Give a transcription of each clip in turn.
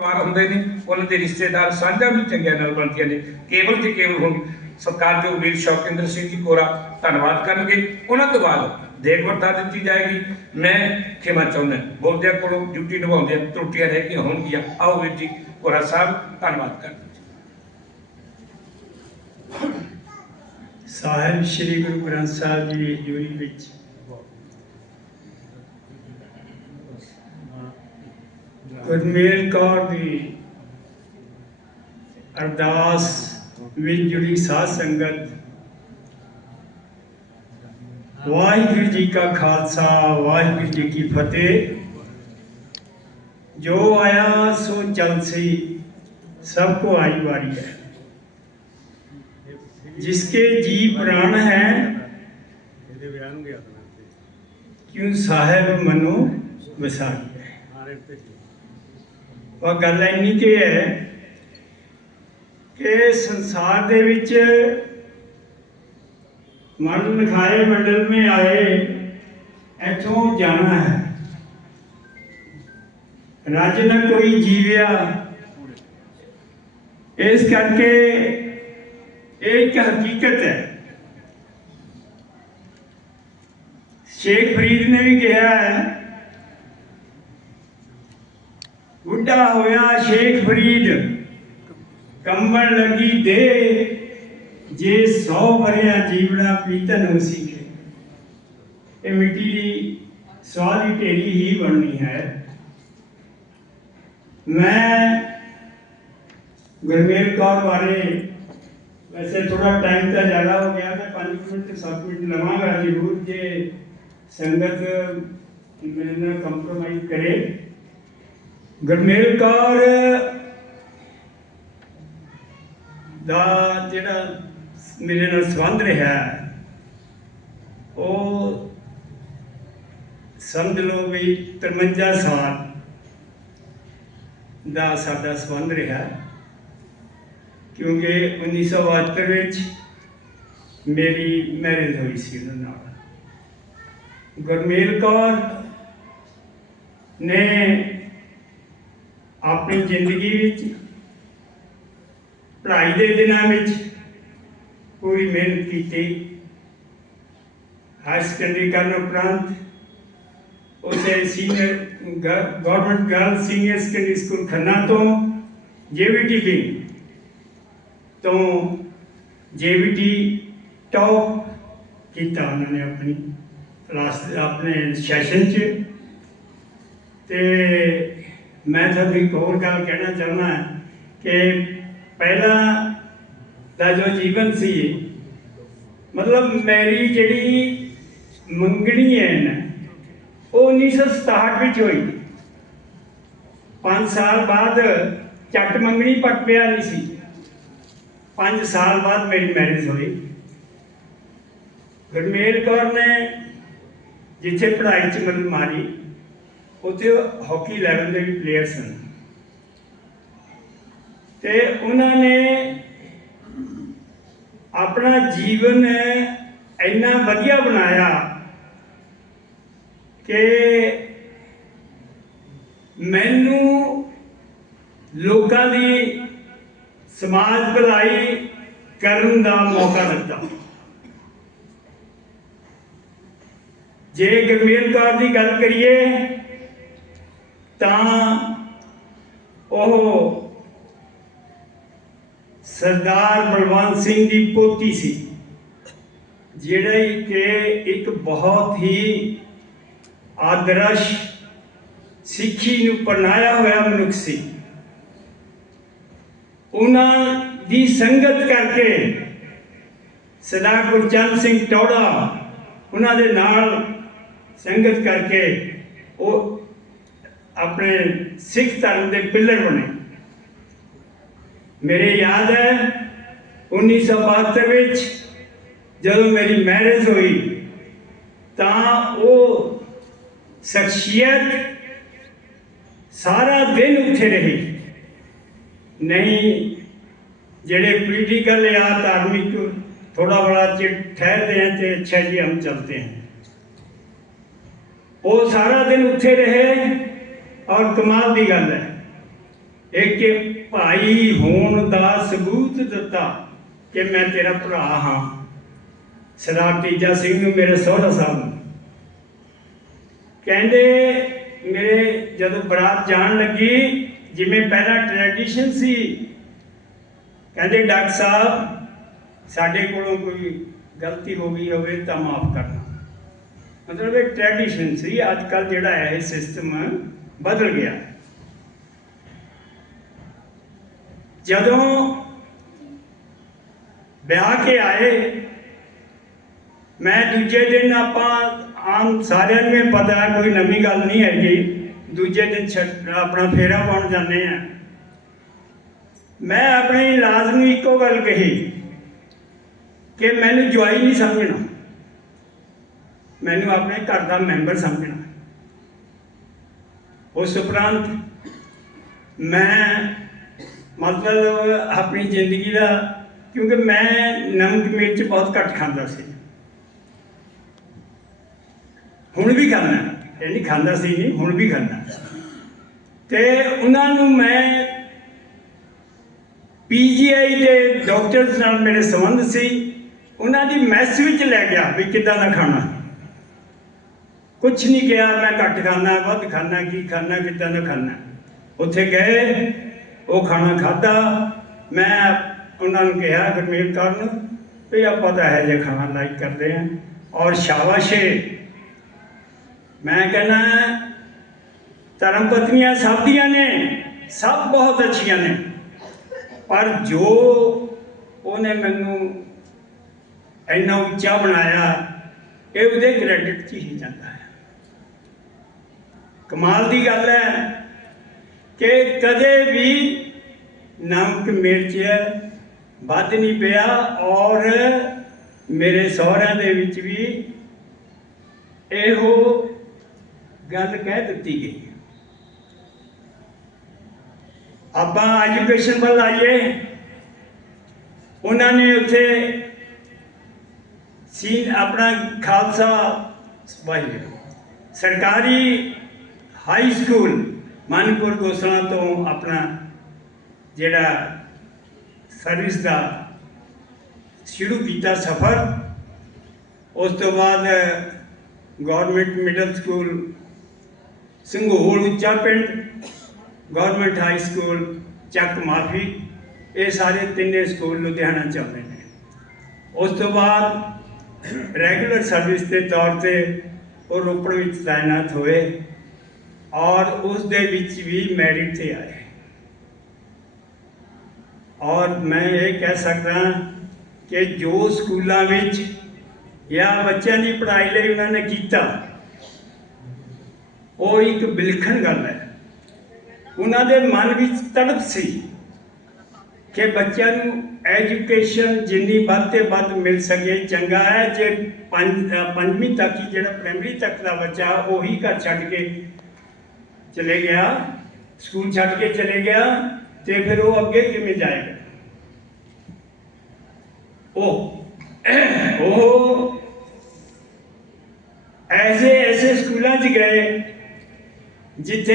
ਪਰਿਵਾਰ ਹੁੰਦੇ ਨੇ, ਉਹਨਾਂ ਦੇ ਰਿਸ਼ਤੇਦਾਰ ਸਾਂਝਾ ਵੀ ਚੰਗਿਆਂ ਨਾਲ ਬਣਦੀਆਂ ਨੇ। ਕੇਵਲ ਤੇ ਕੇਵਲ ਹੁਣ ਸਰਕਾਰ ਜੋ ਵੀਰ ਸ਼ੌਕਿੰਦਰ ਸਿੰਘ ਜੀ ਕੋਰਾ ਧੰਨਵਾਦ ਕਰਨਗੇ। ਉਹਨਾਂ ਤੋਂ ਬਾਅਦ ਦੇਖ ਵਰਤਾ ਦਿੱਤੀ ਜਾਏਗੀ। ਮੈਂ ਖਿਮਾ ਚਾਹੁੰਦਾ, ਬੋਲਦਿਆਂ ਕੋਲੋਂ ਡਿਊਟੀ ਨਿਭਾਉਂਦੇ ਤਰੁੱਟੀਆਂ ਰਹਿ ਗਈਆਂ ਹੋਣਗੀਆਂ। ਆਓ ਵੀਰ ਜੀ, ਕੋਰਾ ਸਾਹਿਬ, ਧੰਨਵਾਦ ਕਰਦੇ ਸਾਹਿਬ, ਸ੍ਰੀ ਗੁਰੂ ਗ੍ਰੰਥ ਸਾਹਿਬ ਜੀ ਦੀ ਹਜ਼ੂਰੀ ਵਿੱਚ ਗੁਰਮੇਲ ਕੌਰ ਦੀ ਅਰਦਾਸ ਵਿੱਚ ਜੁੜੀ ਸਾਧ ਸੰਗਤ ਵਾਹਿਗੁਰੂ ਜੀ ਕਾ ਖਾਲਸਾ ਵਾਹਿਗੁਰੂ ਜੀ ਕੀ ਫਤਿਹ ਜੋ ਆਇਆ ਸੋ ਚਲ ਸੀ ਸਭ ਕੋ ਆਈ ਵਾਰੀ ਹੈ जिसके जी प्राण है क्यों साहेब मनो वसाई है ਉਹ ਗੱਲ ਇੰਨੀ ਕਿ ਹੈ ਕਿ ਸੰਸਾਰ ਦੇ ਵਿੱਚ ਮਨ ਲਿਖਾਏ ਮੰਡਲ ਮੇ ਆਏ, ਇੱਥੋਂ ਜਾਣਾ ਹੈ। ਰੱਜ ਨਾ ਕੋਈ ਜੀਵਿਆ। ਇਸ ਕਰਕੇ ਇਹ ਇੱਕ ਹਕੀਕਤ ਹੈ। ਸ਼ੇਖ ਫਰੀਦ ਨੇ ਵੀ ਕਿਹਾ ਹੈ ਬੁੱਢਾ ਹੋਇਆ ਸ਼ੇਖ ਫਰੀਦ। ਕੰਬਣ ਲੱਗੀ ਦੇ ਜੇ 100 ਵਰਿਆ ਜੀਵਣਾ ਪੀਤਨ ਹੋ ਸਿੱਖੇ। ਇਹ ਮਿੱਟੀ ਦੀ ਸਵਾਦ ਢੇਰੀ ਹੀ ਬਣਨੀ ਹੈ। ਮੈਂ ਗੁਰਮੇਲ ਕੌਰ ਬਾਰੇ ਵੈਸੇ ਥੋੜਾ ਟਾਈਮ ਤਾਂ ਜ਼ਿਆਦਾ ਹੋ ਗਿਆ, ਮੈਂ 5 ਮਿੰਟ ਤੇ 7 ਮਿੰਟ ਲਵਾਂਗਾ ਜ਼ਰੂਰ, ਜੇ ਸੰਗਤ ਮੇਰੇ ਨਾਲ ਕੰਪਰੋਮਾਈਜ਼ ਕਰੇ। ਗੁਰਮੇਲ ਕੌਰ ਦਾ ਜਿਹੜਾ ਮੇਰੇ ਨਾਲ ਸੰਬੰਧ ਰਿਹਾ ਉਹ ਸਮਝ ਲਓ ਵੀ 53 ਸਾਲ ਦਾ ਸਾਡਾ ਸੰਬੰਧ ਰਿਹਾ ਕਿਉਂਕਿ 1972 ਵਿੱਚ ਮੇਰੀ ਮੈਰਿਜ ਹੋਈ ਸੀ ਉਹਨਾਂ ਨਾਲ। ਗੁਰਮੇਲ ਕੌਰ ਨੇ ਆਪਣੀ ਜ਼ਿੰਦਗੀ ਵਿੱਚ, ਪੜ੍ਹਾਈ ਦੇ ਦਿਨਾਂ ਵਿੱਚ ਪੂਰੀ ਮਿਹਨਤ ਕੀਤੀ। ਹਾਈ ਸੈਕੰਡਰੀ ਕਰਨ ਉਪਰੰਤ ਉਸੇ senior government girl senior secondary school Khanna ਤੋਂ ਜੇਵੀਟੀ ਵਿੰਗ ਤੋਂ ਜੇਵੀਟੀ ਟੌਪ ਕੀਤਾ ਉਹਨਾਂ ਨੇ ਆਪਣੀ ਕਲਾਸ ਆਪਣੇ ਸੈਸ਼ਨ 'ਚ। ਤੇ ਮੈਂ ਤੁਹਾਨੂੰ ਇੱਕ ਹੋਰ ਗੱਲ ਕਹਿਣਾ ਚਾਹੁੰਦਾ ਕਿ ਪਹਿਲਾਂ ਦਾ ਜੋ ਜੀਵਨ ਸੀ, ਮਤਲਬ ਮੇਰੀ ਜਿਹੜੀ ਮੰਗਣੀ ਹੈ ਨਾ ਉਹ 1967 ਵਿੱਚ ਹੋਈ। 5 ਸਾਲ ਬਾਅਦ ਚੱਟ ਮੰਗਣੀ ਪੱਟ ਪਿਆ ਨਹੀਂ ਸੀ। 5 ਸਾਲ ਬਾਅਦ ਮੇਰੀ ਮੈਰਿਜ ਹੋਈ। ਗੁਰਮੇਲ ਕੌਰ ਨੇ ਜਿੱਥੇ ਪੜ੍ਹਾਈ 'ਚ ਮਨ ਮਾਰੀ ਉੱਥੇ ਹਾਕੀ ਲੈਵਲ ਦੇ ਵੀ ਪਲੇਅਰ ਸਨ ਤੇ ਉਹਨਾਂ ਨੇ ਆਪਣਾ ਜੀਵਨ ਇੰਨਾ ਵਧੀਆ ਬਣਾਇਆ ਕਿ ਮੈਨੂੰ ਲੋਕਾਂ ਦੀ ਸਮਾਜ ਭਲਾਈ ਕਰਨ ਦਾ ਮੌਕਾ ਦਿੱਤਾ। ਜੇ ਗੁਰਮੇਲ ਕੌਰ ਦੀ ਗੱਲ ਕਰੀਏ ਤਾਂ ਉਹ ਸਰਦਾਰ ਬਲਵੰਤ ਸਿੰਘ ਦੀ ਪੋਤੀ ਸੀ, ਜਿਹੜੇ ਕਿ ਇੱਕ ਬਹੁਤ ਹੀ ਆਦਰਸ਼ ਸਿੱਖੀ ਨੂੰ ਪਰਨਾਇਆ ਹੋਇਆ ਮਨੁੱਖ ਸੀ। ਉਹਨਾਂ ਦੀ ਸੰਗਤ ਕਰਕੇ ਸਰਦਾਰ ਗੁਰਚੰਦ ਸਿੰਘ ਟੌੜਾ, ਉਹਨਾਂ ਦੇ ਨਾਲ ਸੰਗਤ ਕਰਕੇ ਉਹ ਆਪਣੇ ਸਿੱਖ ਧਰਮ ਦੇ ਪਿੱਲਰ ਬਣੇ। ਮੇਰੇ ਯਾਦ ਹੈ 1972 ਵਿੱਚ ਜਦੋਂ ਮੇਰੀ ਮੈਰਿਜ ਹੋਈ, ਤਾਂ ਉਹ ਸ਼ਖਸੀਅਤ ਸਾਰਾ ਦਿਨ ਉੱਥੇ ਰਹੀ। ਨਹੀਂ, ਜਿਹੜੇ ਪੋਲੀਟੀਕਲ या धार्मिक थोड़ा बड़ा ਠਹਿਰਦੇ हैं तो ਅੱਛਾ ਜੀ ਹਮ चलते हैं ਉਹ ਸਾਰਾ ਦਿਨ उठे ਰਹੇ। ਔਰ ਕਮਾਲ ਦੀ ਗੱਲ ਹੈ। ਇੱਕ ਭਾਈ ਹੋਣ ਦਾ ਸਬੂਤ ਦਿੱਤਾ ਕਿ ਮੈਂ ਤੇਰਾ ਭਰਾ ਹਾਂ। ਸਰਦਾਰ ਤੇਜਾ ਸਿੰਘ ਨੂੰ ਮੇਰੇ ਸਹੁਰਾ ਸਾਹਿਬ ਨੂੰ। ਕਹਿੰਦੇ, ਮੇਰੇ ਜਦੋਂ ਬਰਾਤ ਜਾਣ ਲੱਗੀ, ਜਿਵੇਂ ਪਹਿਲਾ ਟ੍ਰੈਡੀਸ਼ਨ ਸੀ, ਕਹਿੰਦੇ, ਡਾਕਟਰ ਸਾਹਿਬ, ਸਾਡੇ ਕੋਲੋਂ ਕੋਈ ਗਲਤੀ ਹੋ ਗਈ ਹੋਵੇ ਤਾਂ ਮਾਫ ਕਰਨਾ। ਮਤਲਬ ਇਹ ਟ੍ਰੈਡੀਸ਼ਨ ਸੀ। ਅੱਜ ਕੱਲ ਜਿਹੜਾ ਹੈ, ਇਹ ਸਿਸਟਮ ਬਦਲ ਗਿਆ। ਜਦੋਂ ਵਿਆਹ ਕੇ ਆਏ, ਮੈਂ ਦੂਜੇ ਦਿਨ ਆਪਾਂ ਆਮ ਸਾਰਿਆਂ ਨੂੰ ਪਤਾ ਕੋਈ ਨਵੀਂ ਗੱਲ ਨਹੀਂ ਹੈਗੀ। ਦੂਜੇ ਦਿਨ ਛੱਡ- ਆਪਣਾ ਫੇਰਾ ਪਾਉਣ ਜਾਂਦੇ ਆ ਮੈਂ ਆਪਣੇ ਇਲਾਜ ਨੂੰ ਇੱਕੋ ਗੱਲ ਕਹੀ ਕਿ ਮੈਨੂੰ ਜਵਾਈ ਨਹੀਂ ਸਮਝਣਾ। ਮੈਨੂੰ ਆਪਣੇ ਘਰ ਦਾ ਮੈਂਬਰ ਸਮਝਣਾ। ਉਸ ਉਪਰੰਤ ਮੈਂ ਮਤਲਬ ਆਪਣੀ ਜ਼ਿੰਦਗੀ ਦਾ, ਕਿਉਂਕਿ ਮੈਂ ਨਮਕ ਮਿਰਚ ਬਹੁਤ ਘੱਟ ਖਾਂਦਾ ਸੀ। ਹੁਣ ਵੀ ਖਾਂਦਾ। ਇਹ ਨਹੀਂ ਖਾਂਦਾ ਸੀ, ਨਹੀਂ, ਹੁਣ ਵੀ ਖਾਂਦਾ। ਤੇ ਉਹਨਾਂ ਨੂੰ ਮੈਂ ਪੀਜੀਆਈ ਦੇ ਡਾਕਟਰਸ ਨਾਲ ਮੇਰੇ ਸੰਬੰਧ ਸੀ। ਉਹਨਾਂ ਦੀ ਮੈਸ ਵਿੱਚ ਲੈ ਗਿਆ ਵੀ ਕਿੱਦਾਂ ਦਾ ਖਾਣਾ। ਕੁਝ ਨਹੀਂ ਕਿਹਾ, ਮੈਂ ਘੱਟ ਖਾਣਾ ਵੱਧ ਖਾਣਾ ਕੀ ਖਾਣਾ ਕਿੱਦਾਂ ਨਾ ਖਾਣਾ ਉੱਥੇ ਗਏ, ਉਹ ਖਾਣਾ ਖਾਦਾ ਮੈਂ ਉਹਨਾਂ ਨੂੰ ਕਿਹਾ, ਗੁਰਮੀਤ ਕੌਰ ਨੂੰ ਵੀ ਆਪਾਂ ਤਾਂ ਇਹ ਜਿਹਾ ਖਾਣਾ ਲਾਈਕ ਕਰਦੇ ਹਾਂ। ਔਰ ਸ਼ਾਬਾਸ਼ੇ ਮੈਂ ਕਹਿੰਦਾ, ਧਰਮ ਪਤਨੀਆਂ ਸਭ ਦੀਆਂ ਨੇ, ਸਭ ਬਹੁਤ ਅੱਛੀਆਂ ਨੇ। ਪਰ ਜੋ ਉਹਨੇ ਮੈਨੂੰ ਇੰਨਾ ਉੱਚਾ ਬਣਾਇਆ, ਇਹ ਉਹਦੇ ਕ੍ਰੈਡਿਟ 'ਚ ਹੀ ਜਾਂਦਾ ਹੈ। ਕਮਾਲ ਦੀ ਗੱਲ ਹੈ ਕਿ ਕਦੇ ਵੀ ਨਮਕ ਮਿਰਚ ਵੱਧ ਨਹੀਂ ਪਿਆ ਔਰ ਮੇਰੇ ਸਹੁਰਿਆਂ ਦੇ ਵਿੱਚ ਵੀ ਇਹੋ ਗੱਲ ਕਹਿ ਦਿੱਤੀ ਗਈ ਆਪਾਂ ਐਜੂਕੇਸ਼ਨ ਵੱਲ ਆਈਏ, ਉਹਨਾਂ ਨੇ ਉੱਥੇ ਸੀ ਆਪਣਾ ਖਾਲਸਾ ਵਾਹਿਗੁਰੂ, ਸਰਕਾਰੀ ਹਾਈ ਸਕੂਲ ਮਾਨਪੁਰ ਗੋਸਲਾ ਤੋਂ ਆਪਣਾ ਜਿਹੜਾ ਸਰਵਿਸ ਦਾ ਸ਼ੁਰੂ ਕੀਤਾ ਸਫ਼ਰ। ਉਸ ਤੋਂ ਬਾਅਦ ਗਵਰਨਮੈਂਟ ਮਿਡਲ ਸਕੂਲ ਸੰਘੋਲ ਉੱਚਾ ਪਿੰਡ। ਗਵਰਨਮੈਂਟ ਹਾਈ ਸਕੂਲ ਚੱਕ ਮਾਫੀ। ਇਹ ਸਾਰੇ ਤਿੰਨੇ ਸਕੂਲ ਲੁਧਿਆਣਾ ਚ ਆਉਂਦੇ ਨੇ। ਉਸ ਤੋਂ ਬਾਅਦ ਰੈਗੂਲਰ ਸਰਵਿਸ ਦੇ ਤੌਰ ਤੇ ਉਹ ਰੋਪੜ ਵਿੱਚ ਤਾਇਨਾਤ ਹੋਏ। ਔਰ ਉਸ ਦੇ ਵਿੱਚ ਵੀ ਮੈਰਿਟ ਤੇ ਆਏ। ਔਰ ਮੈਂ ਇਹ ਕਹਿ ਸਕਦਾ ਕਿ ਜੋ ਸਕੂਲਾਂ ਵਿੱਚ ਜਾਂ ਬੱਚਿਆਂ ਦੀ ਪੜ੍ਹਾਈ ਲਈ ਉਹਨਾਂ ਨੇ ਕੀਤਾ, ਉਹ ਇੱਕ ਵਿਲੱਖਣ ਗੱਲ ਹੈ। ਉਹਨਾਂ ਦੇ ਮਨ ਵਿੱਚ ਤੜਪ ਸੀ ਕਿ ਬੱਚਿਆਂ ਨੂੰ ਐਜੂਕੇਸ਼ਨ ਜਿੰਨੀ ਵੱਧ ਤੇ ਵੱਧ ਮਿਲ ਸਕੇ, ਚੰਗਾ ਹੈ, ਜੇ ਪੰਜਵੀਂ ਤੱਕ ਹੀ ਜਿਹੜਾ ਪ੍ਰਾਇਮਰੀ ਤੱਕ ਦਾ ਬੱਚਾ, ਉਹੀ ਘਰ ਛੱਡ ਕੇ ਚਲੇ ਗਿਆ, ਸਕੂਲ ਛੱਡ ਕੇ ਚਲੇ ਗਿਆ ਤੇ ਫਿਰ ਉਹ ਅੱਗੇ ਕਿਵੇਂ ਜਾਏਗਾ? ਉਹ ਉਹ ਐਸੇ ਐਸੇ ਸਕੂਲਾਂ 'ਚ ਗਏ ਜਿੱਥੇ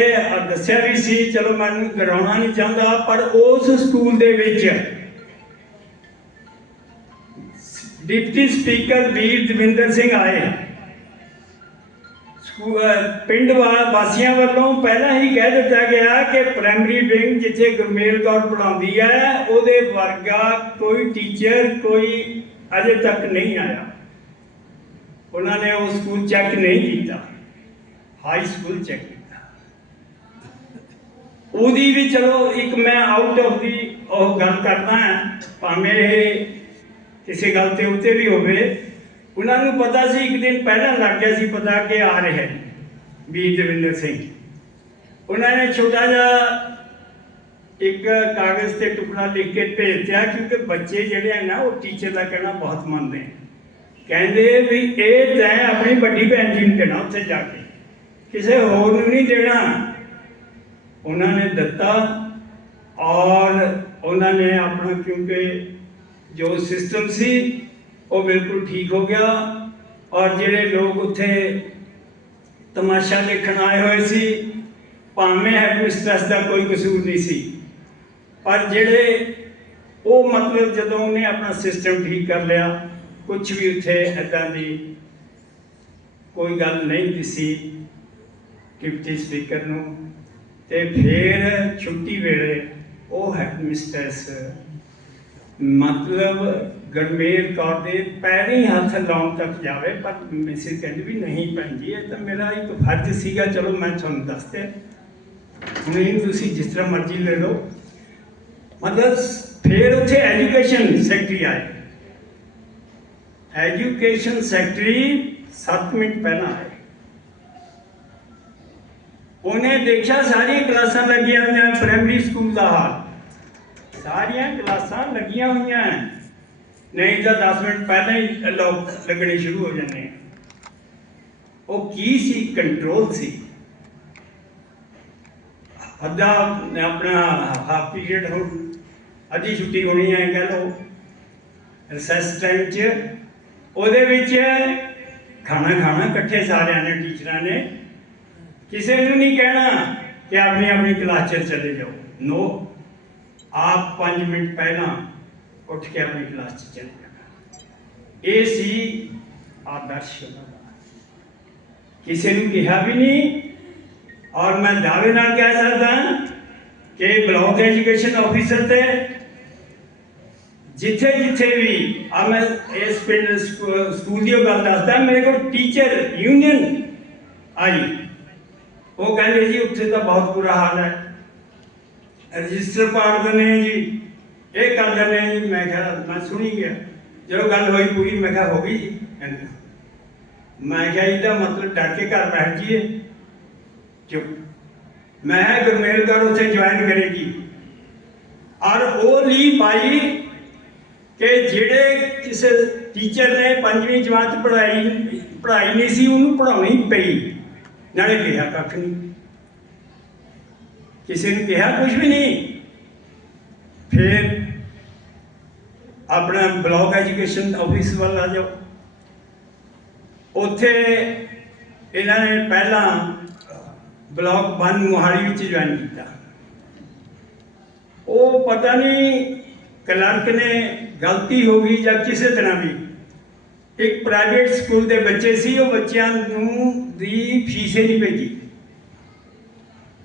ਦੱਸਿਆ ਵੀ ਸੀ, ਚਲੋ ਮੈਨੂੰ ਡਰਾਉਣਾ ਨਹੀਂ ਚਾਹੁੰਦਾ, ਪਰ ਉਸ ਸਕੂਲ ਦੇ ਵਿੱਚ ਡਿਪਟੀ ਸਪੀਕਰ ਵੀਰ ਦਵਿੰਦਰ ਸਿੰਘ ਆਏ। ਪਿੰਡ ਵਾ- ਵਾਸੀਆਂ ਵੱਲੋਂ ਪਹਿਲਾਂ ਹੀ ਕਹਿ ਦਿੱਤਾ ਗਿਆ ਕਿ ਪ੍ਰਾਇਮਰੀ ਵਿੰਗ ਜਿੱਥੇ ਗੁਰਮੇਲ ਕੌਰ ਪੜਾਉਂਦੀ ਹੈ, ਉਹਦੇ ਵਰਗਾ ਕੋਈ ਟੀਚਰ ਕੋਈ ਅਜੇ ਤੱਕ ਨਹੀਂ ਆਇਆ। ਉਹਨਾਂ ਨੇ ਉਹ ਸਕੂਲ ਚੈੱਕ ਨਹੀਂ ਕੀਤਾ। ਹਾਈ ਸਕੂਲ ਚੈੱਕ ਕੀਤਾ। ਉਹਦੀ ਵੀ ਚਲੋ ਇੱਕ ਮੈਂ ਆਊਟ ਆਫ ਦੀ ਉਹ ਗੱਲ ਕਰਦਾ ਹਾਂ। ਭਾਵੇਂ ਇਹ ਕਿਸੇ ਗੱਲ ਤੇ ਉੱਤੇ ਵੀ ਹੋਵੇ ਉਹਨਾਂ ਨੂੰ ਪਤਾ ਸੀ, ਇੱਕ ਦਿਨ ਪਹਿਲਾਂ ਲੱਗ ਗਿਆ ਸੀ ਪਤਾ ਕਿ ਆ ਰਿਹਾ ਹੈ ਵੀਰ ਦਵਿੰਦਰ ਸਿੰਘ। ਉਹਨਾਂ ਨੇ ਛੋਟਾ ਜਿਹਾ ਇੱਕ ਕਾਗਜ਼ ਤੇ ਟੁਕੜਾ ਲਿਖ ਕੇ ਭੇਜਿਆ, ਕਿਉਂਕਿ ਬੱਚੇ ਜਿਹੜੇ ਆ ਨਾ, ਉਹ ਟੀਚਰ ਦਾ ਕਹਿਣਾ ਬਹੁਤ ਮੰਨਦੇ ਕਹਿੰਦੇ ਵੀ ਇਹ ਤੈਂ ਆਪਣੀ ਵੱਡੀ ਭੈਣ ਜੀ ਨੂੰ ਦੇਣਾ ਉੱਥੇ ਜਾ ਕੇ। ਕਿਸੇ ਹੋਰ ਨੂੰ ਨਹੀਂ ਦੇਣਾ। ਉਹਨਾਂ ਨੇ ਦਿੱਤਾ ਔਰ ਉਹਨਾਂ ਨੇ ਆਪਣਾ, ਕਿਉਂਕਿ ਜੋ ਸਿਸਟਮ ਸੀ ਉਹ ਬਿਲਕੁਲ ਠੀਕ ਹੋ ਗਿਆ ਔਰ ਜਿਹੜੇ ਲੋਕ ਉੱਥੇ ਤਮਾਸ਼ਾ ਦੇਖਣ ਆਏ ਹੋਏ ਸੀ, ਭਾਵੇਂ ਹੈਡਮਿਸਟਰਸ ਦਾ ਕੋਈ ਕਸੂਰ ਨਹੀਂ ਸੀ, ਪਰ ਜਿਹੜੇ ਉਹ ਮਤਲਬ ਜਦੋਂ ਉਹਨੇ ਆਪਣਾ ਸਿਸਟਮ ਠੀਕ ਕਰ ਲਿਆ ਕੁਝ ਵੀ ਉੱਥੇ ਏਦਾਂ ਦੀ ਕੋਈ ਗੱਲ ਨਹੀਂ ਦਿਸੀ ਡਿਪਟੀ ਸਪੀਕਰ ਨੂੰ, ਤੇ ਫਿਰ ਛੁੱਟੀ ਵੇਲੇ ਉਹ ਹੈਡ ਮਿਸਟਰਸ ਮਤਲਬ ਗਰਮੇਲ ਕੌਰ ਦੇ ਪੈਰੀ ਹੱਥ ਲਾਉਣ ਤੱਕ ਜਾਵੇ, ਪਰ ਮਿਸਿਸ ਕਹਿੰਦੀ ਵੀ ਨਹੀਂ ਭੈਣ ਜੀ ਇਹ ਤਾਂ ਮੇਰਾ ਇੱਕ ਫਰਜ਼ ਸੀਗਾ, ਚਲੋ ਮੈਂ ਤੁਹਾਨੂੰ ਦੱਸਦੇ ਦਿਆਂ ਤੁਸੀਂ ਜਿਸ ਤਰ੍ਹਾਂ ਮਰਜ਼ੀ ਲੈ ਲਓ। ਮਤਲਬ ਫਿਰ ਉੱਥੇ ਐਜੂਕੇਸ਼ਨ ਸੈਕਟਰੀ ਆਏ। ਐਜੂਕੇਸ਼ਨ ਸੈਕਟਰੀ 7 ਮਿੰਟ ਪਹਿਲਾਂ ਆਏ। ਉਹਨੇ ਦੇਖਿਆ ਸਾਰੀਆਂ ਕਲਾਸਾਂ ਲੱਗੀਆਂ ਹੋਈਆਂ ਪ੍ਰਾਇਮਰੀ ਸਕੂਲ ਦਾ ਹਾਲ। ਸਾਰੀਆਂ ਕਲਾਸਾਂ ਲੱਗੀਆਂ ਹੋਈਆਂ। ਨਹੀਂ ਤਾਂ 10 ਮਿੰਟ ਪਹਿਲਾਂ ਹੀ ਲੋਕ ਲੱਗਣੇ ਸ਼ੁਰੂ ਹੋ ਜਾਂਦੇ ਆ। ਉਹ ਕੀ ਸੀ? ਕੰਟਰੋਲ ਸੀ। ਅੱਧਾ ਆਪਣਾ ਹਾਫ ਪੀਰੀਅਡ ਹੋ ਅੱਧੀ ਛੁੱਟੀ ਹੋਣੀ ਹੈ ਕਹਿ ਲਓ। ਰਿਸੈਸ ਟਾਈਮ 'ਚ, ਉਹਦੇ ਵਿੱਚ ਖਾਣਾ ਖਾਣਾ ਇਕੱਠੇ ਸਾਰਿਆਂ ਨੇ ਟੀਚਰਾਂ ਨੇ। ਕਿਸੇ ਨੂੰ ਨਹੀਂ ਕਹਿਣਾ ਕਿ ਆਪਣੀ ਆਪਣੀ ਕਲਾਸ 'ਚ ਚਲੇ ਜਾਓ। ਨੋ ਆਪ 5 ਮਿੰਟ ਪਹਿਲਾਂ ਉੱਠ ਕੇ ਆਪਣੀ ਕਲਾਸ 'ਚ ਚਲੇ ਜਾਣਾ ਇਹ ਸੀ ਆਦਰਸ਼ ਉਹਨਾਂ ਦਾ ਕਿਸੇ ਨੂੰ ਕਿਹਾ ਵੀ ਨਹੀਂ ਔਰ ਮੈਂ ਦਾਅਵੇ ਨਾਲ ਕਹਿ ਸਕਦਾ ਕਿ ਬਲਾਕ ਐਜੂਕੇਸ਼ਨ ਆਫੀਸਰ ਤੇ ਜਿੱਥੇ ਜਿੱਥੇ ਵੀ ਆ ਮੈਂ ਇਸ ਪਿੰਡ ਸਕੂ- ਸਕੂਲ ਦੀ ਉਹ ਗੱਲ ਦੱਸਦਾ ਮੇਰੇ ਕੋਲ ਟੀਚਰ ਯੂਨੀਅਨ ਆਈ ਉਹ ਕਹਿੰਦੇ ਜੀ ਉੱਥੇ ਤਾਂ ਬਹੁਤ ਬੁਰਾ ਹਾਲ ਹੈ ਰਜਿਸਟਰ ਪਾੜ ਦਿੰਦੇ ਨੇ ਜੀ ਇਹ ਗੱਲ ਨੇ ਮੈਂ ਕਿਹਾ ਮੈਂ ਸੁਣੀ ਗਿਆ ਜਦੋਂ ਗੱਲ ਹੋਈ ਪੂਰੀ, ਮੈਂ ਕਿਹਾ ਹੋ ਗਈ ਜੀ। ਕਹਿੰਦੇ, ਮੈਂ ਕਿਹਾ ਇਹਦਾ ਮਤਲਬ ਡਰ ਕੇ ਘਰ ਬੈਠ ਜੀਏ ਚੁੱਪ ਮੈਂ ਗੁਰਮੇਲ ਕੌਰ ਉੱਥੇ ਜੁਆਇਨ ਕਰੇਗੀ। ਔਰ ਉਹ ਲੀ ਪਾਈ ਕਿ ਜਿਹੜੇ ਕਿਸੇ ਟੀਚਰ ਨੇ ਪੰਜਵੀਂ ਜਮਾਤ ਪੜ੍ਹਾਈ ਪੜ੍ਹਾਈ ਨਹੀਂ ਸੀ, ਉਹਨੂੰ ਪੜ੍ਹਾਉਣੀ ਪਈ। ਨਾਲੇ ਕਿਹਾ ਕੱਖ ਨਹੀਂ। ਕਿਸੇ ਨੂੰ ਕਿਹਾ ਕੁਝ ਵੀ ਨਹੀਂ। ਫਿਰ ਆਪਣਾ ਬਲਾਕ ਐਜੂਕੇਸ਼ਨ ਆਫਿਸ ਵੱਲ ਆ ਜਾਓ। ਉੱਥੇ ਇਹਨਾਂ ਨੇ ਪਹਿਲਾਂ ਬਲਾਕ 1 ਮੁਹਾਲੀ ਵਿੱਚ ਜੁਆਇਨ ਕੀਤਾ। ਉਹ ਪਤਾ ਨਹੀਂ ਕਲਰਕ ਨੇ ਗਲਤੀ ਹੋ ਗਈ ਜਾਂ ਕਿਸੇ ਤਰ੍ਹਾਂ ਵੀ। ਇੱਕ ਪ੍ਰਾਈਵੇਟ ਸਕੂਲ ਦੇ ਬੱਚੇ ਸੀ, ਉਹ ਬੱਚਿਆਂ ਨੂੰ ਦੀ ਫੀਸ ਹੀ ਨਹੀਂ ਭੇਜੀ।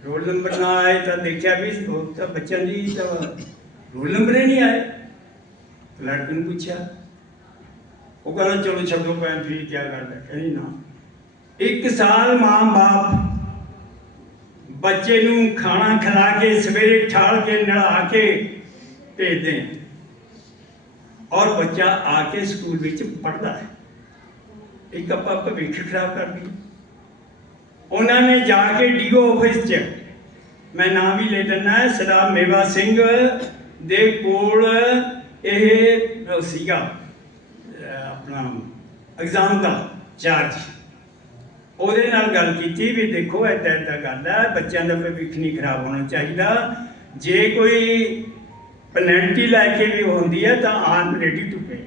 ਰੋਲ ਨੰਬਰ ਨਾ ਆਏ ਤਾਂ ਦੇਖਿਆ ਵੀ ਉਹ ਤਾਂ ਬੱਚਿਆਂ ਦੀ ਤਾਂ ਰੋਲ ਨੰਬਰ ਹੀ ਨਹੀਂ ਆਏ। ਲੜਕੀ ਨੂੰ ਪੁੱਛਿਆ। ਉਹ ਕਹਿੰਦਾ, ਚਲੋ ਛੱਡੋ ਪੈਨ ਫੀ ਕੀ ਕਰਦਾ ਕਹਿੰਦੀ, ਨਾ। ਇੱਕ ਸਾਲ ਮਾਂ ਬਾਪ ਬੱਚੇ ਨੂੰ ਖਾਣਾ ਖਿਲਾ ਕੇ, ਸਵੇਰੇ ਠਾਲ ਕੇ ਨਲਾ ਕੇ ਭੇਜਦੇ ਆ। ਔਰ ਬੱਚਾ ਆ ਕੇ ਸਕੂਲ ਵਿੱਚ ਪੜਦਾ ਹੈ। ਇੱਕ ਆਪਾਂ ਭਵਿੱਖ ਖਰਾਬ ਕਰ ਲਈ ਉਹਨਾਂ ਨੇ ਜਾ ਕੇ ਡੀਓ ਆਫਿਸ 'ਚ, ਮੈਂ ਨਾਮ ਵੀ ਲੈ ਦਿੰਦਾ ਹੈ ਸਰਦਾਰ ਮੇਵਾ ਸਿੰਘ ਦੇ ਕੋਲ ਇਹ ਉਹ ਸੀਗਾ ਆਪਣਾ ਐਗਜ਼ਾਮ ਦਾ ਚਾਰਜ ਉਹਦੇ ਨਾਲ ਗੱਲ ਕੀਤੀ ਵੀ ਦੇਖੋ, ਏਦਾਂ ਏਦਾਂ ਗੱਲ ਹੈ ਬੱਚਿਆਂ ਦਾ ਭਵਿੱਖ ਨਹੀਂ ਖਰਾਬ ਹੋਣਾ ਚਾਹੀਦਾ। ਜੇ ਕੋਈ ਪੈਨਲਟੀ ਲੈ ਕੇ ਵੀ ਹੁੰਦੀ ਹੈ ਤਾਂ ਆਮ ਰੈਡੀ ਟੂ ਪੇ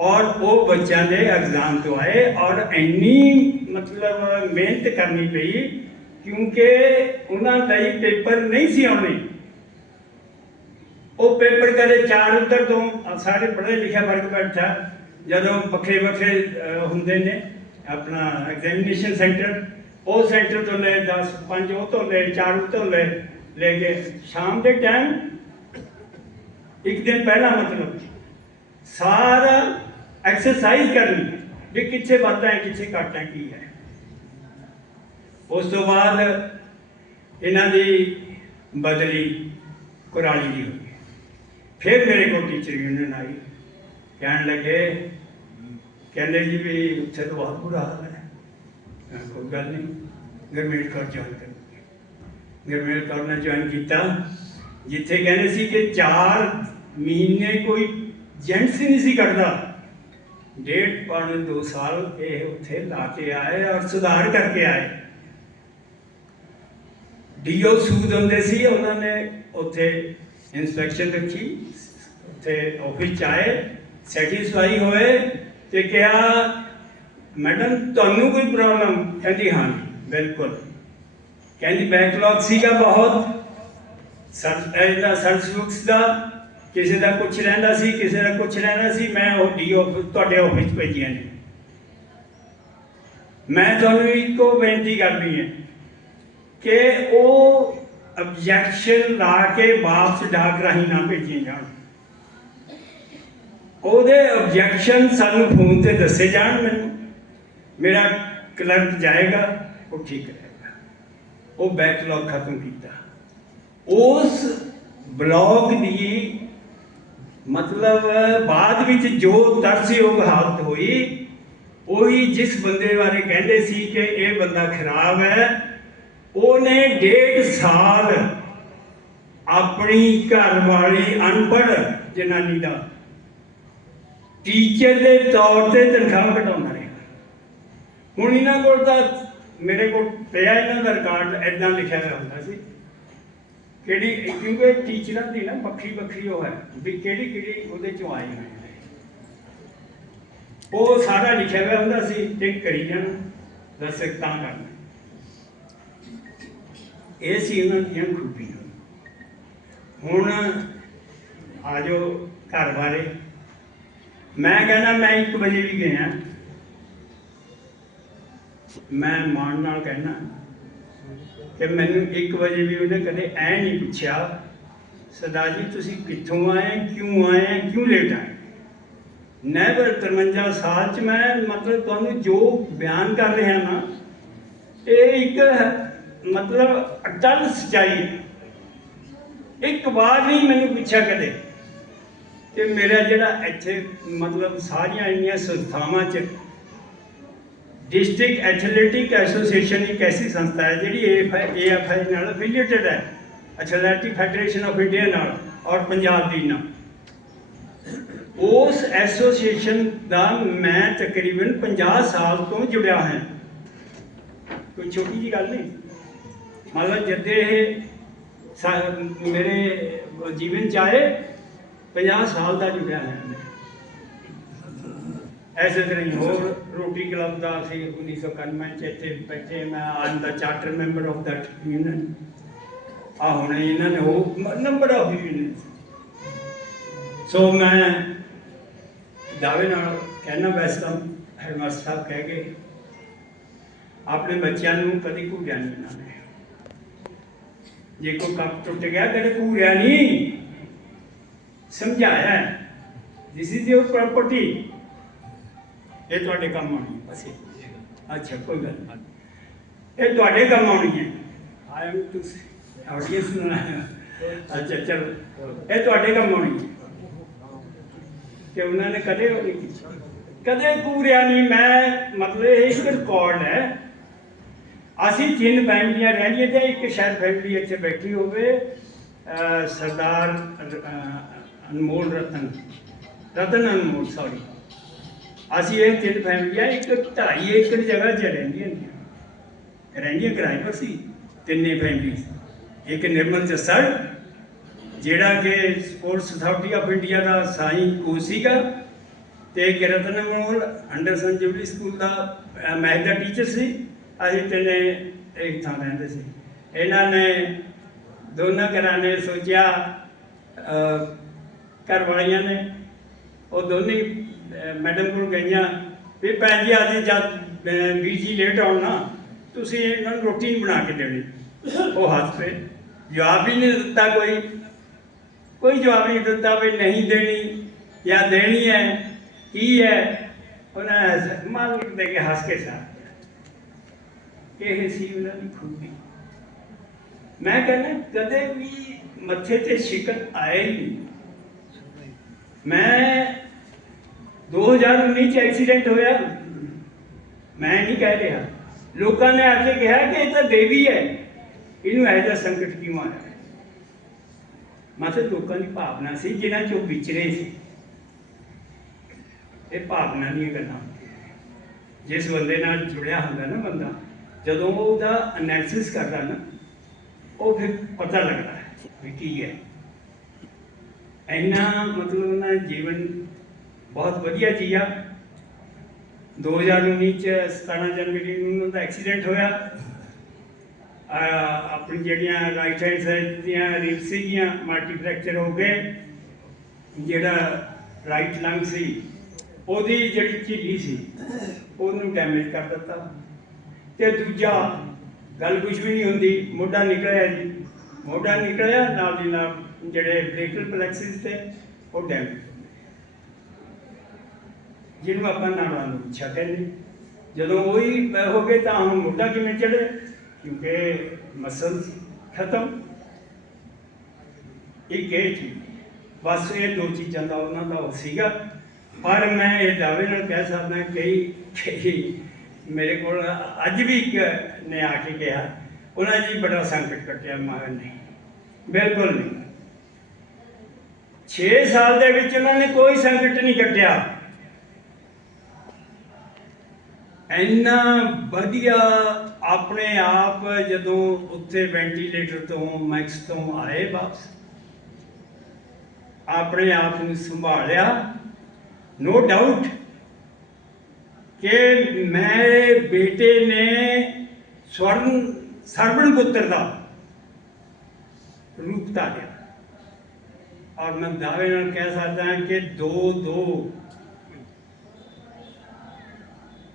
ਔਰ ਉਹ ਬੱਚਿਆਂ ਦੇ ਐਗਜ਼ਾਮ ਤੋਂ ਆਏ, ਔਰ ਇੰਨੀ ਮਤਲਬ ਮਿਹਨਤ ਕਰਨੀ ਪਈ, ਕਿਉਂਕਿ ਉਹਨਾਂ ਲਈ ਪੇਪਰ ਨਹੀਂ ਸੀ ਆਉਣੇ। ਉਹ ਪੇਪਰ ਕਦੇ ਚਾਰ ਉੱਧਰ ਤੋਂ ਸਾਰੇ ਪੜ੍ਹੇ ਲਿਖਿਆ ਵਰਗ ਬੈਠਾ ਜਦੋਂ ਵੱਖਰੇ ਵੱਖਰੇ ਹੁੰਦੇ ਨੇ ਆਪਣਾ ਐਗਜ਼ਾਮੀਨੇਸ਼ਨ ਸੈਂਟਰ ਉਹ ਸੈਂਟਰ ਤੋਂ ਲੈ 10 5 ਉਹ ਤੋਂ ਲੈ 4 ਉਹ ਤੋਂ ਲੈ ਲੈ ਕੇ ਸ਼ਾਮ ਦੇ ਟਾਈਮ ਇੱਕ ਦਿਨ ਪਹਿਲਾਂ ਮਤਲਬ ਸਾਰਾ ਐਕਸਰਸਾਈਜ਼ ਕਰਨੀ ਵੀ ਕਿੱਥੇ ਵੱਧਦਾ ਹੈ ਕਿੱਥੇ ਘਟਦਾ ਹੈ, ਕੀ ਹੈ। ਉਸ ਤੋਂ ਬਾਅਦ ਇਹਨਾਂ ਦੀ ਬਦਲੀ ਕੁਰਾਲੀ ਦੀ ਫਿਰ ਮੇਰੇ ਕੋਲ ਟੀਚਰ ਯੂਨੀਅਨ ਆਈ। ਕਹਿਣ ਲੱਗੇ, ਕਹਿੰਦੇ ਜੀ ਵੀ ਉੱਥੇ ਤਾਂ ਬਹੁਤ ਬੁਰਾ ਹਾਲ ਹੈ। ਕੋਈ ਗੱਲ ਨਹੀਂ, ਗਰਮੇਲ ਕੌਰ ਜੁਆਇਨ ਕਰ ਗਰਮੇਲ ਕੌਰ ਨੇ ਜੁਆਇਨ ਕੀਤਾ, ਜਿੱਥੇ ਕਹਿੰਦੇ ਸੀ ਕਿ 4 ਮਹੀਨੇ ਕੋਈ ਜੈਂਟਸ ਹੀ ਨਹੀਂ ਸੀ ਕੱਢਦਾ। ਡੇਢ ਪੌਣੇ 2 ਸਾਲ ਇਹ ਉੱਥੇ ਲਾ ਕੇ ਆਏ ਔਰ ਸੁਧਾਰ ਕਰਕੇ ਆਏ। ਡੀਓ ਸੂਦ ਹੁੰਦੇ ਸੀ, ਉਹਨਾਂ ਨੇ ਉੱਥੇ ਇਨਸਪੈਕਸ਼ਨ ਰੱਖੀ। ਉੱਥੇ ਆਫਿਸ 'ਚ ਆਏ ਸੈਟੀਸਫਾਈ ਹੋਏ ਤੇ ਕਿਹਾ ਮੈਡਮ ਤੁਹਾਨੂੰ ਕੋਈ ਪ੍ਰੋਬਲਮ ਕਹਿੰਦੀ, ਹਾਂ, ਬਿਲਕੁਲ। ਕਹਿੰਦੀ ਬੈਕਲੌਗ ਸੀਗਾ ਬਹੁਤ। ਸਰ ਇਹਦਾ ਸਰਵਿਸ ਦਾ, ਕਿਸੇ ਦਾ ਕੁਝ ਰਹਿੰਦਾ ਸੀ, ਕਿਸੇ ਦਾ ਕੁਝ ਰਹਿੰਦਾ ਸੀ, ਮੈਂ ਉਹ ਡੀ ਆਫਿਸ ਤੁਹਾਡੇ ਆਫਿਸ ਭੇਜੀਆਂ ਨੇ। ਮੈਂ ਤੁਹਾਨੂੰ ਇੱਕੋ ਬੇਨਤੀ ਕਰਨੀ ਹੈ ਕਿ ਉਹ ਆਬਜੈਕਸ਼ਨ ਲਾ ਕੇ ਵਾਪਸ ਡਾਕ ਰਾਹੀਂ ਨਾ ਭੇਜੀਆਂ ਜਾਣ। ਉਹਦੇ ਆਬਜੈਕਸ਼ਨ ਸਾਨੂੰ ਫੋਨ ਤੇ ਦੱਸੇ ਜਾਣ ਮੈਨੂੰ। ਮੇਰਾ ਕਲਰਕ ਜਾਏਗਾ, ਉਹ ਠੀਕ ਰਹੇਗਾ। ਉਹ ਬੈਕਲੌਗ ਖਤਮ ਕੀਤਾ। ਉਸ ਬਲੌਗ ਦੀ ਮਤਲਬ ਬਾਅਦ ਵਿੱਚ ਜੋ ਤਰਸਯੋਗ ਹਾਲਤ ਹੋਈ, ਉਹੀ ਜਿਸ ਬੰਦੇ ਬਾਰੇ ਕਹਿੰਦੇ ਸੀ ਕਿ ਇਹ ਬੰਦਾ ਖਰਾਬ ਹੈ, ਉਹਨੇ ਡੇਢ ਸਾਲ ਆਪਣੀ ਘਰ ਵਾਲੀ ਅਨਪੜ੍ਹ ਜਨਾਨੀ ਦਾ ਟੀਚਰ ਦੇ ਤੌਰ ਤੇ ਤਨਖਾਹ ਘਟਾਉਂਦਾ ਰਿਹਾ। ਹੁਣ ਇਹਨਾਂ ਕੋਲ ਤਾਂ ਮੇਰੇ ਕੋਲ ਪਿਆ ਇਹਨਾਂ ਦਾ ਰਿਕਾਰਡ ਐਦਾਂ ਲਿਖਿਆ ਹੋਇਆ ਹੁੰਦਾ ਸੀ। ਕਿਹੜੀ, ਕਿਉਂਕਿ ਟੀਚਰਾਂ ਦੀ ਨਾ ਵੱਖਰੀ ਵੱਖਰੀ ਉਹ ਹੈ, ਵੀ ਕਿਹੜੀ ਕਿਹੜੀ ਉਹਦੇ ਚੋਂ ਆਈ ਹੋਈ ਉਹ ਸਾਰਾ ਲਿਖਿਆ ਹੋਇਆ ਹੁੰਦਾ ਸੀ ਤੇ ਕਰੀ ਜਾਣਾ ਦੱਸ ਤਾਂ ਕਰਨਾ ਇਹ ਸੀ ਉਹਨਾਂ ਦੀਆਂ ਖੂਬੀਆਂ। ਹੁਣ ਆਜੋ ਘਰ ਬਾਰੇ ਮੈਂ ਕਹਿੰਦਾ ਮੈਂ 1 ਵਜੇ ਵੀ ਗਿਆ ਮੈਂ ਮਾਣ ਨਾਲ ਕਹਿਣਾ ਕਿ ਮੈਨੂੰ 1 ਵਜੇ ਵੀ ਉਹਨੇ ਕਦੇ ਐ ਨਹੀਂ ਪੁੱਛਿਆ, ਸਰਦਾਰ ਜੀ, ਤੁਸੀਂ ਕਿੱਥੋਂ ਆਏ, ਕਿਉਂ ਆਏ, ਕਿਉਂ ਲੇਟ ਆਏ? ਨੈਵਰ 53 ਸਾਲ ਚ ਮੈਂ ਮਤਲਬ ਤੁਹਾਨੂੰ ਜੋ ਬਿਆਨ ਕਰ ਰਿਹਾ ਨਾ, ਇਹ ਇੱਕ ਮਤਲਬ ਅਟਲ ਸਚਾਈ ਹੈ। ਇੱਕ ਵਾਰ ਨਹੀਂ ਮੈਨੂੰ ਪੁੱਛਿਆ ਕਦੇ। ਕਿ ਮੇਰਾ ਜਿਹੜਾ ਇੱਥੇ ਮਤਲਬ ਸਾਰੀਆਂ ਇੰਨੀਆਂ ਸੰਸਥਾਵਾਂ ਚ ਡਿਸਟ੍ਰਿਕਟ ਐਥਲੈਟਿਕ ਐਸੋਸੀਏਸ਼ਨ ਇੱਕ ਐਸੀ ਸੰਸਥਾ ਹੈ ਜਿਹੜੀ ਏਐਫਆਈ ਨਾਲ ਐਫੀਲੀਏਟਡ ਹੈ ਐਥਲੈਟਿਕ ਫੈਡਰੇਸ਼ਨ ਆਫ ਇੰਡੀਆ ਨਾਲ ਔਰ ਪੰਜਾਬ ਦੀ ਨਾਲ। ਉਸ ਐਸੋਸੀਏਸ਼ਨ ਦਾ ਮੈਂ ਤਕਰੀਬਨ 50 ਸਾਲ ਤੋਂ ਜੁੜਿਆ ਹਾਂ ਕੋਈ ਛੋਟੀ ਜੀ ਗੱਲ ਨਹੀਂ? ਮਤਲਬ ਜਦ ਇਹ ਮੇਰੇ ਜੀਵਨ ਚ ਆਏ 50 ਸਾਲ ਦਾ ਜੁੜਿਆ ਹਾਂ। ਮੈਂ ਐਸੇ ਤਰ੍ਹਾਂ ਹੀ ਹੋਰ ਰੋਟੀ ਕਲੱਬ ਦਾ ਅਸੀਂ 1991 ਚ ਇੱਥੇ ਬੈਠੇ ਮੈਂ, ਆਮ ਦਾ charter member of that union ਆ ਹੁਣ ਇਹਨਾਂ ਨੇ ਉਹ ਨੰਬਰ ਆਫ ਯੂਨੀਅਨ ਸੋ ਮੈਂ ਦਾਅਵੇ ਨਾਲ ਕਹਿਣਾ ਵੈਸੇ ਤਾਂ ਹੈਡਮਾਸਟਰ ਸਾਹਿਬ ਕਹਿ ਗਏ, ਆਪਣੇ ਬੱਚਿਆਂ ਨੂੰ ਕਦੀ ਘੂਰਿਆ ਨਹੀਂ ਇਹਨਾਂ ਨੇ। ਜੇ ਕੋਈ ਕੱਪ ਟੁੱਟ ਗਿਆ, ਕਦੇ ਘੂਰਿਆ ਨਹੀਂ ਸਮਝਾਇਆ ਦਿਸ ਇਜ਼ ਯੋਰ ਪ੍ਰਾਪਰਟੀ ਇਹ ਤੁਹਾਡੇ ਕੰਮ ਆਉਣੀ ਹੈ। ਬਸ। ਅੱਛਾ ਕੋਈ ਗੱਲ ਨਹੀਂ। ਇਹ ਤੁਹਾਡੇ ਕੰਮ ਆਉਣੀ ਹੈ। ਆਈ ਐਮ ਟੂ ਆਡੀਅנס ਨੂੰ ਅੱਛਾ ਚਲੋ। ਇਹ ਤੁਹਾਡੇ ਕੰਮ ਆਉਣੀ ਹੈ। ਕਿ ਉਹਨਾਂ ਨੇ ਕਦੇ ਉਹ ਨਹੀਂ ਕੀਤੀ। ਕਦੇ ਕੂਰਿਆ ਨਹੀਂ। ਮੈਂ ਮਤਲਬ ਇਹ ਇੱਕ ਰਿਕਾਰਡ ਹੈ। ਅਸੀਂ ਤਿੰਨ ਫੈਮਲੀਆਂ ਰਹਿੰਦੀਆਂ ਤੇ ਇੱਕ ਸ਼ਾਇਦ ਫੈਮਲੀ ਇੱਥੇ ਬੈਠੀ ਹੋਵੇ ਸਰਦਾਰ ਅਨਮੋਲ ਰਤਨ ਰਤਨ ਅਨਮੋਲ ਸੌਰੀ ਅਸੀਂ ਇਹ ਤਿੰਨ ਫੈਮਲੀਆਂ ਇੱਕ ਢਾਈ ਏਕੜ ਜਗ੍ਹਾ 'ਚ ਰਹਿੰਦੀਆਂ ਨੇ। ਰਹਿੰਦੀਆਂ ਕਿਰਾਏ ਪਰ ਸੀ, ਤਿੰਨੇ ਫੈਮਲੀ ਇੱਕ ਨਿਰਮਲ ਜੱਸੜ, ਜਿਹੜਾ ਕਿ ਸਪੋਰਟਸ ਅਥਾਰਟੀ ਆਫ ਇੰਡੀਆ ਦਾ ਸਾਈ ਕੋ ਸੀਗਾ, ਤੇ ਇੱਕ ਰਤਨ ਅਨਮੋਲ ਅੰਡਰਸਨ ਜੁਬਲੀ ਸਕੂਲ ਦਾ ਮੈਥ ਦਾ ਟੀਚਰ ਸੀ। ਅਸੀਂ ਤਿੰਨੇ ਇੱਕ ਥਾਂ ਰਹਿੰਦੇ ਸੀ। ਇਹਨਾਂ ਨੇ ਦੋਨਾਂ ਘਰਾਂ ਨੇ ਸੋਚਿਆ ਘਰ ਵਾਲੀਆਂ ਨੇ, ਉਹ ਦੋਨੇ ਮੈਡਮ ਕੋਲ ਗਈਆਂ, ਵੀ ਭੈਣ ਜੀ, ਅੱਜ ਜਦ ਵੀਰ ਜੀ ਲੇਟ ਆਉਣ ਨਾ, ਤੁਸੀਂ ਇਹਨਾਂ ਨੂੰ ਰੋਟੀ ਨਹੀਂ ਬਣਾ ਕੇ ਦੇਣੀ। ਉਹ ਹੱਥ ਤੇ ਜਵਾਬ ਹੀ ਨਹੀਂ ਦਿੱਤਾ ਕੋਈ। ਕੋਈ ਜਵਾਬ ਨਹੀਂ ਦਿੱਤਾ ਵੀ ਨਹੀਂ ਦੇਣੀ ਜਾਂ ਦੇਣੀ ਹੈ, ਕੀ ਹੈ। ਉਹਨਾਂ ਮਾਲਕ ਦੇ ਕੇ ਹੱਸ ਕੇ ਸਾਥ ਇਹ ਸੀ ਉਹਨਾਂ ਦੀ ਖੂਬੀ ਮੈਂ ਕਹਿੰਦਾ, ਕਦੇ ਵੀ ਮੱਥੇ ਤੇ ਸ਼ਿਕਨ ਆਏ ਹੀ ਨਹੀਂ ਮੈਂ 2019 ਚ ਐਕਸੀਡੈਂਟ ਹੋਇਆ। ਮੈਂ ਨਹੀਂ ਕਹਿ ਰਿਹਾ। ਲੋਕਾਂ ਨੇ ਆ ਕੇ ਕਿਹਾ ਕਿ ਇਹ ਤਾਂ ਦੇਵੀ ਹੈ। ਇਹਨੂੰ ਇਹੋ ਜਿਹਾ ਸੰਕਟ ਕਿਉਂ ਆਇਆ? ਮਤਲਬ ਲੋਕਾਂ ਦੀ ਭਾਵਨਾ ਸੀ, ਜਿਨ੍ਹਾਂ ਚੋਂ ਵਿਚਰੇ ਸੀ। ਇਹ ਭਾਵਨਾ ਦੀਆਂ ਗੱਲਾਂ। ਜਿਸ ਬੰਦੇ ਨਾਲ ਜੁੜਿਆ ਹੁੰਦਾ ਨਾ ਬੰਦਾ, ਜਦੋਂ ਉਹ ਉਹਦਾ ਐਨਾਲਿਸਿਸ ਕਰਦਾ ਨਾ, ਉਹ ਫਿਰ ਪਤਾ ਲੱਗਦਾ ਹੈ ਵੀ ਕੀ ਹੈ। ਇੰਨਾ ਮਤਲਬ ਉਹਨਾਂ ਨੇ ਜੀਵਨ ਬਹੁਤ ਵਧੀਆ ਜੀਆ। 2019 ਚ 17 ਜਨਵਰੀ ਨੂੰ ਉਹਨਾਂ ਦਾ ਐਕਸੀਡੈਂਟ ਹੋਇਆ। ਆਪਣੀ ਜਿਹੜੀਆਂ ਰਾਈਟ ਹੈਂਡ ਸਾਈਡ ਦੀਆਂ ਰਿਬਸ ਸੀਗੀਆਂ ਮਲਟੀ ਫ੍ਰੈਕਚਰ ਹੋ ਗਏ। ਜਿਹੜਾ ਰਾਈਟ ਲੰਗ ਸੀ, ਉਹਦੀ ਜਿਹੜੀ ਝਿੱਲੀ ਸੀ, ਉਹਨੂੰ ਡੈਮੇਜ ਕਰ ਦਿੱਤਾ। ਤੇ ਦੂਜਾ, ਗੱਲ ਕੁਝ ਵੀ ਨਹੀਂ ਹੁੰਦੀ, ਮੋਢਾ ਨਿਕਲਿਆ ਜੀ। ਮੋਢਾ ਨਿਕਲਿਆ, ਨਾਲ ਦੀ ਨਾਲ ਜਿਹੜੇ ਬ੍ਰੇਕਲ ਪਲੈਕਸਿਸ ਤੇ, ਉਹ ਡੈਮੇਜ ਜਿਹਨੂੰ ਆਪਾਂ ਨਾੜਾਂ ਨੂੰ ਇੱਛਾ ਕਹਿੰਦੇ, ਜਦੋਂ ਉਹੀ ਹੋ ਗਏ ਤਾਂ ਹੁਣ ਮੋਢਾ ਕਿਵੇਂ ਚੜੇ ਕਿਉਂਕਿ ਮਸਲ ਖਤਮ। ਇੱਕ ਇਹ ਚੀਜ਼, ਬਸ ਇਹ ਦੋ ਚੀਜ਼ਾਂ ਦਾ ਉਹਨਾਂ ਦਾ ਉਹ ਸੀਗਾ। ਪਰ ਮੈਂ ਇਹ ਦਾਅਵੇ ਨਾਲ ਕਹਿ ਸਕਦਾ ਕਈ ਕਿ ਮੇਰੇ ਕੋਲ ਅੱਜ ਵੀ ਇੱਕ ਨੇ ਆ ਕੇ ਕਿਹਾ, ਉਹਨਾਂ ਜੀ ਬੜਾ ਸੰਕਟ ਕੱਟਿਆ, ਮੈਂ ਨਹੀਂ, ਬਿਲਕੁਲ ਨਹੀਂ। 6 ਸਾਲ ਦੇ ਵਿੱਚ ਉਹਨਾਂ ਨੇ ਕੋਈ ਸੰਕਟ ਨਹੀਂ ਕੱਟਿਆ। ਇੰਨਾ ਵਧੀਆ ਆਪਣੇ ਆਪ ਜਦੋਂ ਉੱਥੇ ਵੈਂਟੀਲੇਟਰ ਤੋਂ ਮੈਕਸ ਤੋਂ ਆਏ ਵਾਪਸ, ਆਪਣੇ ਆਪ ਨੂੰ ਸੰਭਾਲਿਆ। ਨੋ ਡਾਊਟ ਕਿ ਮੇਰੇ ਬੇਟੇ ਨੇ ਸਵਰਨ, ਸਰਵਣ ਪੁੱਤਰ ਦਾ ਰੂਪ ਧਾਰਿਆ। ਔਰ ਮੈਂ ਦਾਅਵੇ ਨਾਲ ਕਹਿ ਸਕਦਾ ਹਾਂ ਕਿ ਦੋ ਦੋ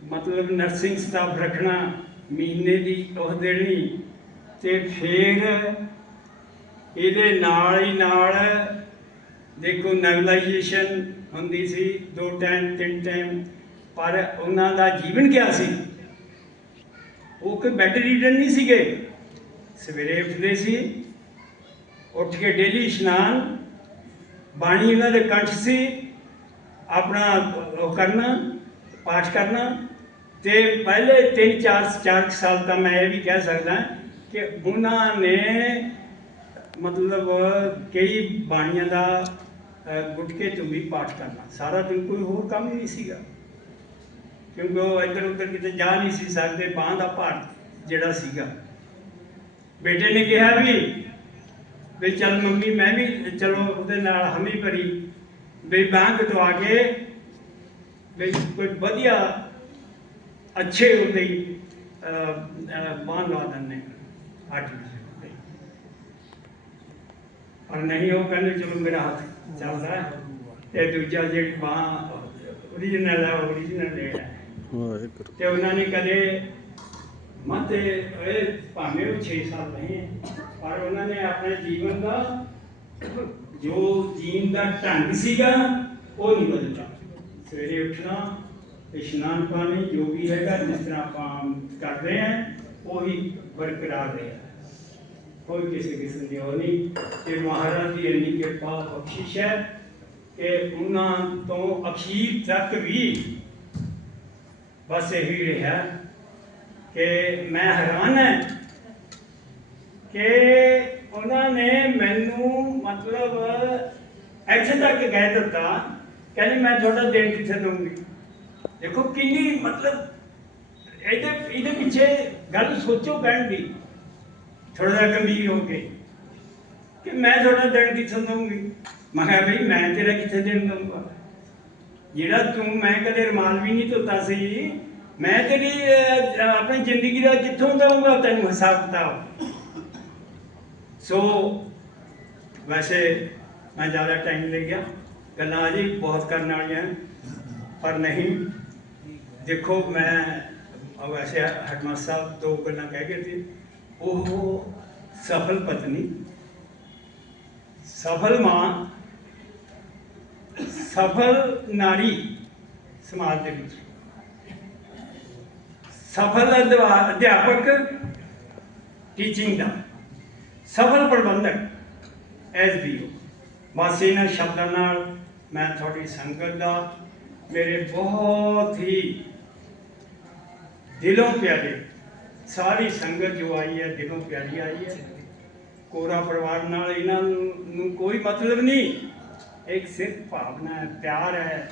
ਮਤਲਬ ਨਰਸਿੰਗ ਸਟਾਫ ਰੱਖਣਾ ਮਹੀਨੇ ਦੀ ਉਹ ਦੇਣੀ ਤੇ ਫਿਰ ਇਹਦੇ ਨਾਲ ਹੀ ਨਾਲ ਦੇਖੋ ਨਵਲਾਈਜੇਸ਼ਨ ਹੁੰਦੀ ਸੀ ਦੋ ਟਾਈਮ ਤਿੰਨ ਟਾਈਮ ਪਰ ਉਹਨਾਂ ਦਾ ਜੀਵਨ ਕਿਆ ਸੀ ਉਹ ਕੋਈ ਬੈੱਡ ਰੀਡਰ ਨਹੀਂ ਸੀਗੇ ਸਵੇਰੇ ਉੱਠਦੇ ਸੀ ਉੱਠ ਕੇ ਡੇਲੀ ਇਸ਼ਨਾਨ ਬਾਣੀ ਇਹਨਾਂ ਦੇ ਕੰਠ ਸੀ, ਆਪਣਾ ਉਹ ਕਰਨਾ, ਪਾਠ ਕਰਨਾ। ਤੇ ਪਹਿਲੇ 3 4 4 ਸਾਲ ਤਾਂ ਮੈਂ ਇਹ ਵੀ ਕਹਿ ਸਕਦਾ ਕਿ ਉਹਨਾਂ ਨੇ ਮਤਲਬ ਕਈ ਬਾਣੀਆਂ ਦਾ ਗੁਟਕੇ ਤੋਂ ਵੀ ਪਾਠ ਕਰਨਾ। ਸਾਰਾ ਦਿਨ ਕੋਈ ਹੋਰ ਕੰਮ ਹੀ ਨਹੀਂ ਸੀਗਾ। ਕਿਉਂਕਿ ਉਹ ਇੱਧਰ ਉੱਧਰ ਕਿਤੇ ਜਾ ਨਹੀਂ ਸੀ ਸਕਦੇ, ਬਾਂਹ ਦਾ ਭਾਰ ਜਿਹੜਾ ਸੀਗਾ। ਬੇਟੇ ਨੇ ਕਿਹਾ ਵੀ ਵੀ ਚੱਲ ਮੰਮੀ ਮੈਂ ਵੀ ਚਲੋ ਉਹਦੇ ਨਾਲ ਹਮੀ ਭਰੀ। ਵੀ ਬਾਂਹ ਕਟਵਾ ਕੇ ਵੀ ਕੋਈ ਵਧੀਆ ਅੱਛੇ ਹੁੰਦੇ ਹੀ ਬਾਂਹ ਲਾ ਦਿੰਦੇ ਤੇ ਪਰ ਨਹੀਂ ਉਹ ਕਹਿੰਦੇ ਚਲੋ ਮੇਰਾ ਹੱਥ ਚੱਲਦਾ ਹੈ। ਤੇ ਦੂਜਾ ਜਿਹੜੀ ਬਾਂਹ ਓਰੀਜਨਲ ਹੈ ਓਰੀਜਨਲ ਵਾਹਿਗੁਰੂ। ਤੇ ਉਹਨਾਂ ਨੇ ਕਦੇ ਮਤੇ ਇਹ ਭਾਵੇਂ ਉਹ 6 ਸਾਲ ਰਹੇ। ਪਰ ਉਹਨਾਂ ਨੇ ਆਪਣੇ ਜੀਵਨ ਦਾ, ਜੋ ਜੀਣ ਦਾ ਢੰਗ ਸੀਗਾ, ਉਹ ਨਹੀਂ ਬਦਲਿਆ। ਸਵੇਰੇ ਉੱਠਣਾ, ਇਸ਼ਨਾਨ ਪਾਣੀ, ਜੋ ਵੀ ਹੈਗਾ, ਜਿਸ ਤਰ੍ਹਾਂ ਆਪਾਂ ਕਰਦੇ ਹਾਂ, ਉਹੀ ਬਰਕਰਾਰ ਰਿਹਾ। ਕੋਈ ਕਿਸੇ ਕਿਸਮ ਦੀ ਉਹ ਨਹੀਂ ਤੇ ਮਹਾਰਾਜ ਦੀ ਇੰਨੀ ਕਿਰਪਾ, ਬਖਸ਼ਿਸ਼ ਹੈ ਕਿ ਉਹਨਾਂ ਤੋਂ ਅਖੀਰ ਤੱਕ ਵੀ ਬਸ ਇਹੀ ਰਿਹਾ ਕਿ ਮੈਂ ਹੈਰਾਨ ਹੈ ਕਿ ਉਹਨਾਂ ਨੇ ਮੈਨੂੰ ਮਤਲਬ ਇੱਥੇ ਤੱਕ ਕਹਿ ਦਿੱਤਾ, ਕਹਿੰਦੀ ਮੈਂ ਤੁਹਾਡਾ ਦਿਨ ਕਿੱਥੇ ਦਊਂਗੀ। ਦੇਖੋ ਕਿੰਨੀ ਮਤਲਬ ਇਹਦੇ ਇਹਦੇ ਪਿੱਛੇ ਗੱਲ ਸੋਚੋ ਕਹਿਣ ਦੀ ਥੋੜਾ ਜਿਹਾ ਗੰਭੀਰ ਹੋ ਕੇ, ਕਿ ਮੈਂ ਤੁਹਾਡਾ ਦਿਨ ਕਿੱਥੇ ਦਊਂਗੀ? ਮੈਂ ਕਿਹਾ ਬਈ ਮੈਂ ਤੇਰਾ ਕਿੱਥੇ ਦਿਨ ਦਊਂਗਾ? ਜਿਹੜਾ ਤੂੰ, ਮੈਂ ਕਦੇ ਰਮਾਲ ਵੀ ਨਹੀਂ ਧੋਤਾ ਸੀ, ਮੈਂ ਤੇਰੀ ਆਪਣੀ ਜ਼ਿੰਦਗੀ ਦਾ ਕਿੱਥੋਂ ਦਊਂਗਾ ਤੈਨੂੰ ਹਿਸਾਬ ਕਿਤਾਬ ਸੋ ਵੈਸੇ ਮੈਂ ਜ਼ਿਆਦਾ ਟਾਈਮ ਲੈ ਗਿਆ ਗੱਲਾਂ ਜੀ ਬਹੁਤ ਕਰਨ ਵਾਲੀਆਂ ਪਰ ਨਹੀਂ ਦੇਖੋ ਮੈਂ ਵੈਸੇ ਹਟਮਾ ਸਾਹਿਬ ਦੋ ਗੱਲਾਂ ਕਹਿ ਗਏ ਸੀ ਉਹ ਸਫਲ ਪਤਨੀ ਸਫਲ ਮਾਂ ਸਫਲ ਨਾਰੀ ਸਮਾਜ ਦੇ ਵਿੱਚ ਸਫਲ ਅਧਿਆਪਕ ਟੀਚਿੰਗ ਦਾ ਸਫਲ ਪ੍ਰਬੰਧਕ, ਐਸ ਬੀ ਓ। ਬਸ ਇਹਨਾਂ ਸ਼ਬਦਾਂ ਨਾਲ ਮੈਂ ਤੁਹਾਡੀ ਸੰਗਤ ਦਾ ਮੇਰੇ ਬਹੁਤ ਹੀ ਦਿਲੋਂ ਪਿਆਰੇ, ਸਾਰੀ ਸੰਗਤ ਜੋ ਆਈ ਹੈ, ਦਿਲੋਂ ਪਿਆਰੀ ਆਈ ਹੈ। ਕੋਰਾ ਪਰਿਵਾਰ ਨਾਲ ਇਹਨਾਂ ਨੂੰ ਕੋਈ ਮਤਲਬ ਨਹੀਂ। ਇੱਕ ਸਿਰਫ ਭਾਵਨਾ ਹੈ, ਪਿਆਰ ਹੈ।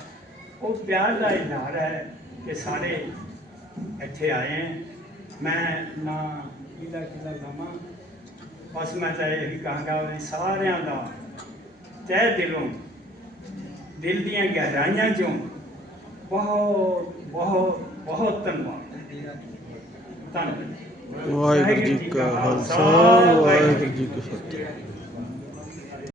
ਉਹ ਪਿਆਰ ਦਾ ਇਜ਼ਹਾਰ ਹੈ ਕਿ ਸਾਰੇ ਇੱਥੇ ਆਏ ਹੈ। ਮੈਂ ਨਾ ਇਹਦਾ ਕਿਹਦਾ ਗਾਵਾਂ ਬਸ ਮੈਂ ਤਾਂ ਇਹ ਕਹਾਂਗਾ ਵੀ ਸਾਰਿਆਂ ਦਾ ਤਹਿ ਦਿਲੋਂ ਦਿਲ ਦੀਆਂ ਗਹਿਰਾਈਆਂ ਚੋਂ ਬਹੁਤ ਬਹੁਤ ਬਹੁਤ ਧੰਨਵਾਦ। ਧੰਨਵਾਦ। ਵਾਹਿਗੁਰੂ ਜੀ ਕਾ ਖਾਲਸਾ ਵਾਹਿਗੁਰੂ ਜੀ ਕੀ ਫਤਿਹ।